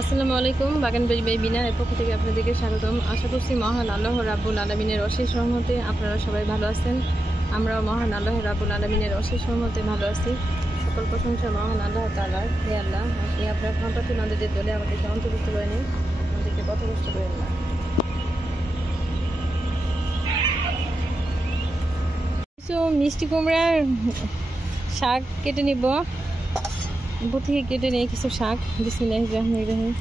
আসসালামু আলাইকুম। বাগানবাড়ি বাই বিনার পক্ষ থেকে আপনাদেরকে স্বাগতম। আশা করছি মহান আল্লাহ রাব্বুল আলামিনের অশেষ রহমতে আপনারা সবাই ভালো আছেন। আমরাও মহান আল্লাহ রাব্বুল আলামিনের অশেষ রহমতে ভালো আছি। সকল প্রশংসা মহান আল্লাহ তাআলার। হে আল্লাহ, আপনি আপনার ক্ষমতাকে নদীদের দলে আমাদেরকে অন্তর্ভুক্ত করে নিন, আমাদেরকে পথভ্রষ্ট করেন না। কিছু মিষ্টি কুমড়ার শাক কেটে নিব। উপর থেকে কেটে নিয়ে কিছু শাক। বিসমিল্লাহির রহমানির রহিম।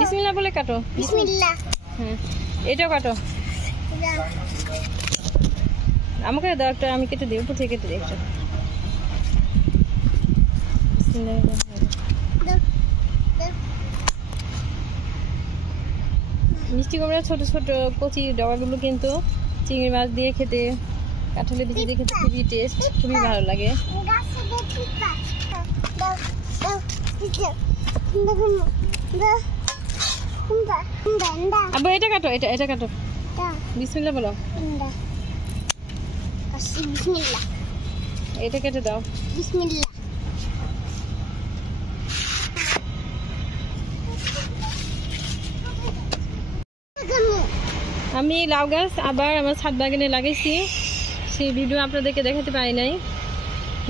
বিসমিল্লাহ বলে কাটো। বিসমিল্লাহ। হ্যাঁ, এটাও কাটো। আমাকে দাও একটা, আমি কেটে দিই। উপর থেকে কেটে দিই একটা। মিষ্টি কুমড়া ছোট ছোট কচি ডগাগুলো কিন্তু চিংড়ি মাছ দিয়ে খেতে, কাঁঠালের বিচি দিয়ে খেতে খুবই টেস্ট, খুবই ভালো লাগে। আব্বু এটা কাটো, এটা কাটো। বিসমিল্লাহ বলো। বিসমিল্লাহ। এটা কেটে দাও। বিসমিল্লাহ। আমি লাউ গাছ আবার আমার ছাদ বাগানে লাগাইছি, সেই ভিডিও আপনাদেরকে দেখাতে পারি নাই।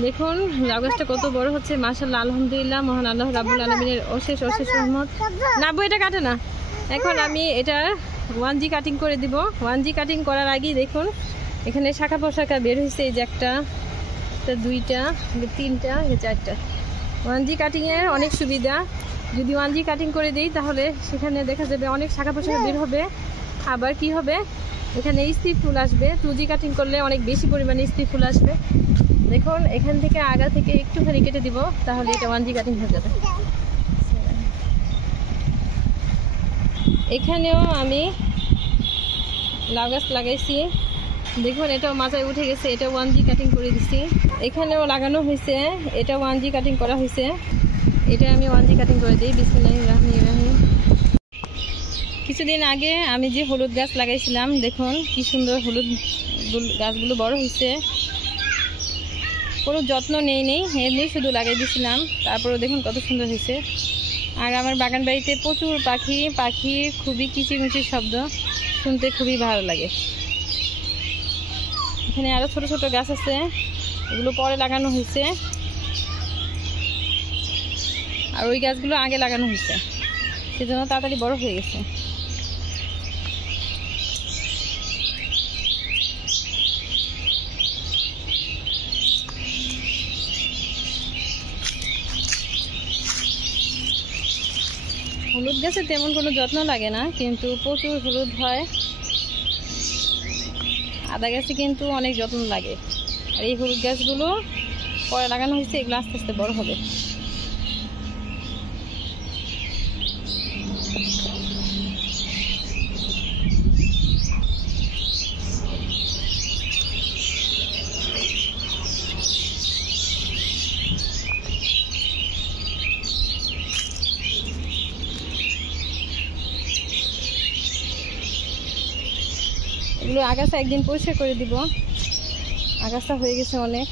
দেখুন লাউ গাছটা কত বড় হচ্ছে, মাশাআল্লাহ, আলহামদুলিল্লাহ, মহান আল্লাহ রাব্বুল আলামিনের অশেষ রহমত। না বই এটা কাটে না। এখন আমি এটা 1G কাটিং করে দিব। 1G কাটিং করার আগেই দেখুন এখানে শাখা পোশাখা বের হয়েছে। এই যে একটা, দুইটা, তিনটা, চারটা। 1G কাটিংয়ের অনেক সুবিধা। যদি 1G কাটিং করে দিই তাহলে সেখানে দেখা যাবে অনেক শাখা পোশাখা বের হবে। আবার কি হবে, এখানে স্ত্রী ফুল আসবে। 2G কাটিং করলে অনেক বেশি পরিমাণে স্ত্রী ফুল আসবে। দেখুন এখান থেকে আগা থেকে একটুখানি কেটে দিব, তাহলে এটা 1G কাটিং হয়ে যাবে। এখানেও আমি লাউ গাছ লাগাইছি। দেখুন এটাও মাথায় উঠে গেছে, এটা 1G কাটিং করে দিছি। এখানেও লাগানো হয়েছে, এটা 1G কাটিং করা হয়েছে। এটা আমি 1G কাটিং করে দিই। বিসমিল্লাহির রহমানির রহিম। কিছুদিন আগে আমি যে হলুদ গাছ লাগাইছিলাম, দেখুন কি সুন্দর হলুদ গাছগুলো বড় হয়েছে। কোনো যত্ন নেই এমনি শুধু লাগাই দিয়েছিলাম, তারপরেও দেখুন কত সুন্দর হয়েছে। আর আমার বাগান বাড়িতে প্রচুর পাখির খুবই কিচিরমিচির শব্দ শুনতে খুবই ভালো লাগে। এখানে আরও ছোট ছোট গাছ আছে, এগুলো পরে লাগানো হয়েছে। আর ওই গাছগুলো আগে লাগানো হয়েছে, সেজন্য তাড়াতাড়ি বড় হয়ে গেছে। হলুদ গাছে তেমন কোনো যত্ন লাগে না, কিন্তু প্রচুর হলুদ হয়। আদা গাছে কিন্তু অনেক যত্ন লাগে। আর এই হলুদ গাছগুলো পরে লাগানো হয়েছে, এগুলো আস্তে আস্তে বড় হবে। এগুলো আগাছা একদিন পরিষ্কার করে দিব। আগাছা হয়ে গেছে অনেক।